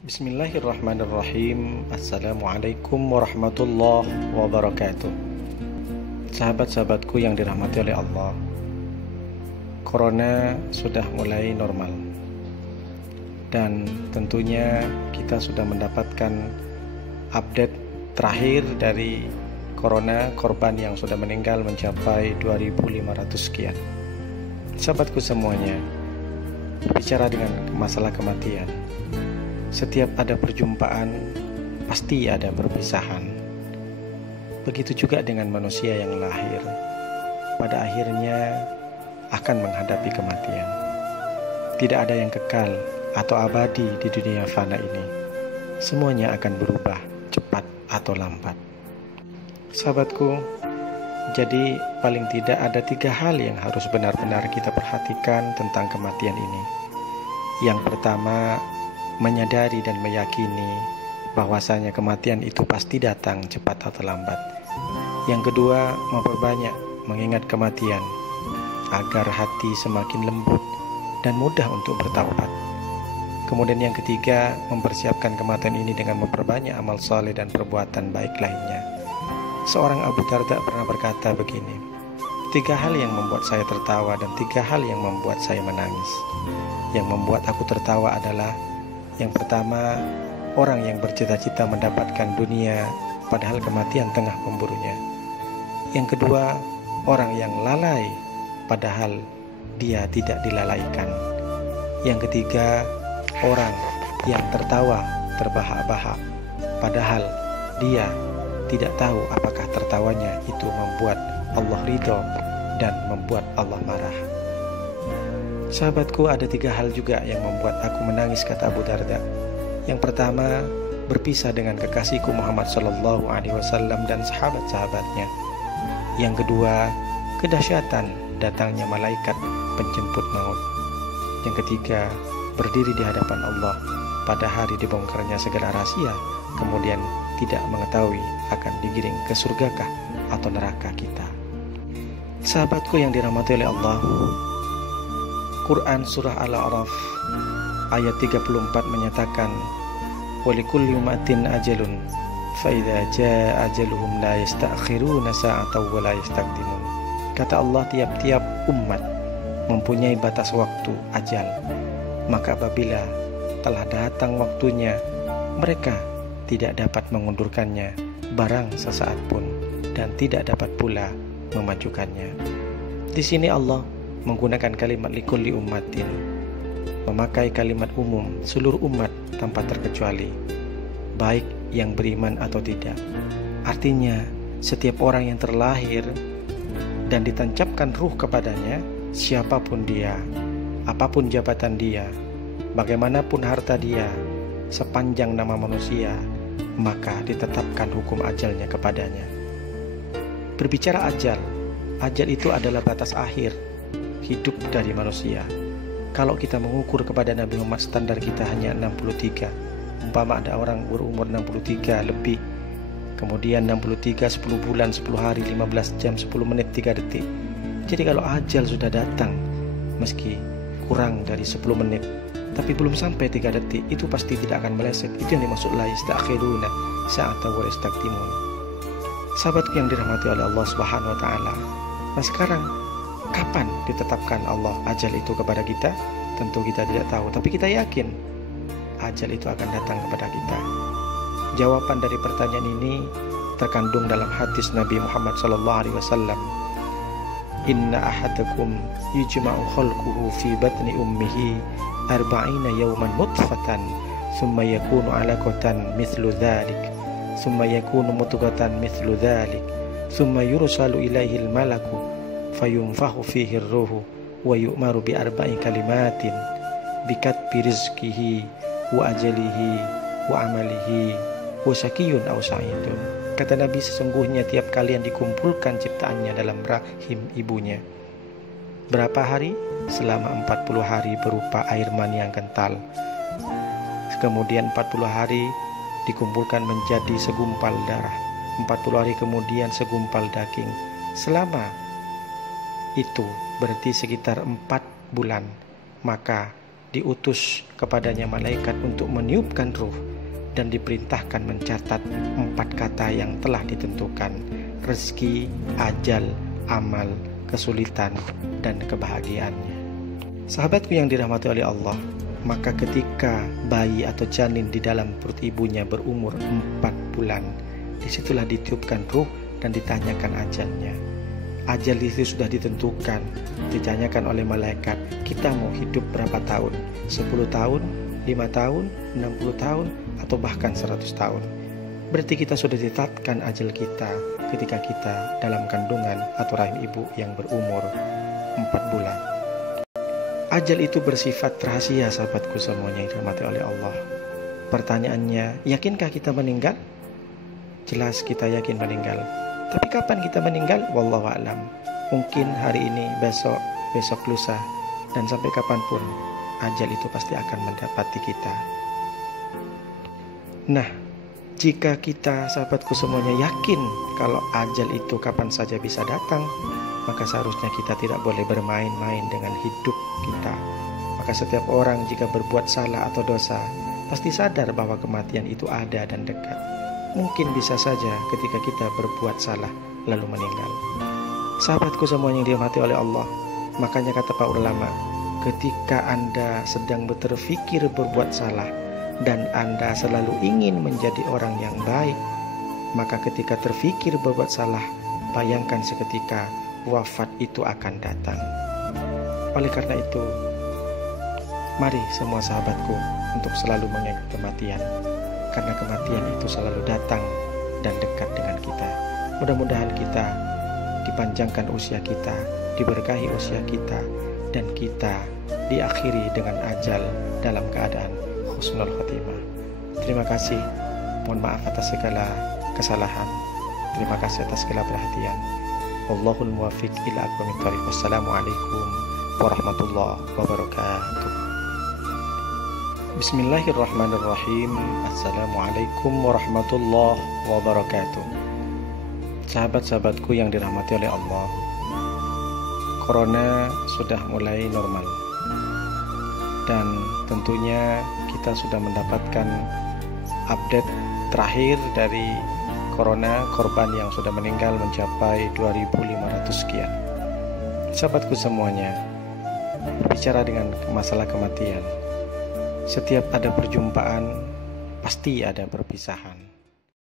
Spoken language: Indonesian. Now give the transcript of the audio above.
Bismillahirrahmanirrahim. Assalamualaikum warahmatullahi wabarakatuh. Sahabat-sahabatku yang dirahmati oleh Allah, Corona sudah mulai normal. Dan tentunya kita sudah mendapatkan update terakhir dari Corona, korban yang sudah meninggal mencapai 2.500 sekian. Sahabatku semuanya, berbicara dengan masalah kematian, setiap ada perjumpaan, pasti ada perpisahan. Begitu juga dengan manusia yang lahir, pada akhirnya akan menghadapi kematian. Tidak ada yang kekal atau abadi di dunia fana ini. Semuanya akan berubah, cepat atau lambat. Sahabatku, jadi paling tidak ada 3 hal yang harus benar-benar kita perhatikan tentang kematian ini. Yang pertama, menyadari dan meyakini bahwasanya kematian itu pasti datang cepat atau lambat. Yang kedua, memperbanyak mengingat kematian agar hati semakin lembut dan mudah untuk bertaubat. Kemudian yang ketiga, mempersiapkan kematian ini dengan memperbanyak amal saleh dan perbuatan baik lainnya. Seorang Abu Darda pernah berkata begini, 3 hal yang membuat saya tertawa dan 3 hal yang membuat saya menangis. Yang membuat aku tertawa adalah yang pertama, orang yang bercita-cita mendapatkan dunia padahal kematian tengah memburunya. Yang kedua, orang yang lalai padahal dia tidak dilalaikan. Yang ketiga, orang yang tertawa terbahak-bahak padahal dia tidak tahu apakah tertawanya itu membuat Allah ridho dan membuat Allah marah. Sahabatku, ada 3 hal juga yang membuat aku menangis, kata Abu Darda. Yang pertama, berpisah dengan kekasihku Muhammad Sallallahu Alaihi Wasallam dan sahabat-sahabatnya. Yang kedua, kedahsyatan datangnya malaikat penjemput maut. Yang ketiga, berdiri di hadapan Allah pada hari dibongkarnya segala rahasia, kemudian tidak mengetahui akan digiring ke surgakah atau neraka kita. Sahabatku yang dirahmati oleh Allah, Quran Surah Al-A'raf ayat 34 menyatakan, وَلِكُلِّ أُمَّةٍ أَجَلٌ فَإِذَا جَاءَ أَجَلُهُمْ لَا يَسْتَأْخِرُونَ سَاعَةً وَلَا يَسْتَقْدِمُونَ. Kata Allah, tiap-tiap umat mempunyai batas waktu ajal. Maka apabila telah datang waktunya, mereka tidak dapat mengundurkannya barang sesaat pun dan tidak dapat pula memajukannya. Di sini Allah menggunakan kalimat likulli ummatin, memakai kalimat umum, seluruh umat tanpa terkecuali, baik yang beriman atau tidak. Artinya, setiap orang yang terlahir dan ditancapkan ruh kepadanya, siapapun dia, apapun jabatan dia, bagaimanapun harta dia, sepanjang nama manusia, maka ditetapkan hukum ajalnya kepadanya. Berbicara ajal, ajal itu adalah batas akhir hidup dari manusia. Kalau kita mengukur kepada Nabi Muhammad, standar kita hanya 63. Umpama ada orang berumur 63 lebih, kemudian 63 10 bulan, 10 hari, 15 jam, 10 menit, 3 detik. Jadi kalau ajal sudah datang, meski kurang dari 10 menit, tapi belum sampai 3 detik, itu pasti tidak akan meleset. Itu yang dimaksud la yastakhiruna sa'atan wa yastaqdimun. Sahabatku yang dirahmati oleh Allah Subhanahu wa taala. Nah, sekarang kapan ditetapkan Allah ajal itu kepada kita? Tentu kita tidak tahu, tapi kita yakin ajal itu akan datang kepada kita. Jawaban dari pertanyaan ini terkandung dalam hadis Nabi Muhammad SAW. Inna ahadakum yujma'u khalquhu fi batni ummihi 40 yawman nutfatan thumma yakunu 'alaqatan mithlu dhalik thumma yakunu mudghatan mithlu dhalik thumma yursalu ilaihi al-malaku fayunfahu fihi ar-ruhu wa yu'maru bi 4 kalimatin bikatbi rizqihi wa ajalihi wa amalihi wa syaqiyyun aw sa'idun. Kata Nabi, sesungguhnya tiap kalian dikumpulkan ciptaannya dalam rahim ibunya. Berapa hari? Selama 40 hari berupa air mani yang kental. Kemudian 40 hari dikumpulkan menjadi segumpal darah. 40 hari kemudian segumpal daging. Selama itu berarti sekitar 4 bulan. Maka diutus kepadanya malaikat untuk meniupkan ruh dan diperintahkan mencatat 4 kata yang telah ditentukan: rezeki, ajal, amal, kesulitan, dan kebahagiaannya. Sahabatku yang dirahmati oleh Allah, maka ketika bayi atau janin di dalam perut ibunya berumur 4 bulan, disitulah ditiupkan ruh dan ditanyakan ajalnya. Ajal itu sudah ditentukan, ditanyakan oleh malaikat, kita mau hidup berapa tahun? 10 tahun, 5 tahun, 60 tahun, atau bahkan 100 tahun. Berarti kita sudah ditetapkan ajal kita ketika kita dalam kandungan atau rahim ibu yang berumur 4 bulan. Ajal itu bersifat rahasia, sahabatku semuanya yang dirahmati oleh Allah. Pertanyaannya, yakinkah kita meninggal? Jelas kita yakin meninggal. Tapi kapan kita meninggal? Wallahu a'lam. Mungkin hari ini, besok lusa, dan sampai kapanpun ajal itu pasti akan mendapati kita. Nah, jika kita, sahabatku semuanya, yakin kalau ajal itu kapan saja bisa datang, maka seharusnya kita tidak boleh bermain-main dengan hidup kita. Maka setiap orang jika berbuat salah atau dosa, pasti sadar bahwa kematian itu ada dan dekat. Mungkin bisa saja ketika kita berbuat salah lalu meninggal. Sahabatku semuanya yang dirahmati oleh Allah, makanya kata para ulama, ketika Anda sedang berpikir berbuat salah dan Anda selalu ingin menjadi orang yang baik, maka ketika terfikir berbuat salah, bayangkan seketika wafat itu akan datang. Oleh karena itu, mari semua sahabatku untuk selalu mengingat kematian, karena kematian itu selalu datang dan dekat dengan kita. Mudah-mudahan kita dipanjangkan usia kita, diberkahi usia kita, dan kita diakhiri dengan ajal dalam keadaan husnul khotimah. Terima kasih. Mohon maaf atas segala kesalahan. Terima kasih atas segala perhatian. Wallahul muwaffiq ila aqwamit thoriq. Wassalamualaikum warahmatullahi wabarakatuh. Bismillahirrahmanirrahim. Assalamualaikum warahmatullahi wabarakatuh. Sahabat-sahabatku yang dirahmati oleh Allah, Corona sudah mulai normal, dan tentunya kita sudah mendapatkan update terakhir dari Corona. Korban yang sudah meninggal mencapai 2.500 sekian. Sahabatku semuanya, berbicara dengan masalah kematian, setiap ada perjumpaan, pasti ada perpisahan.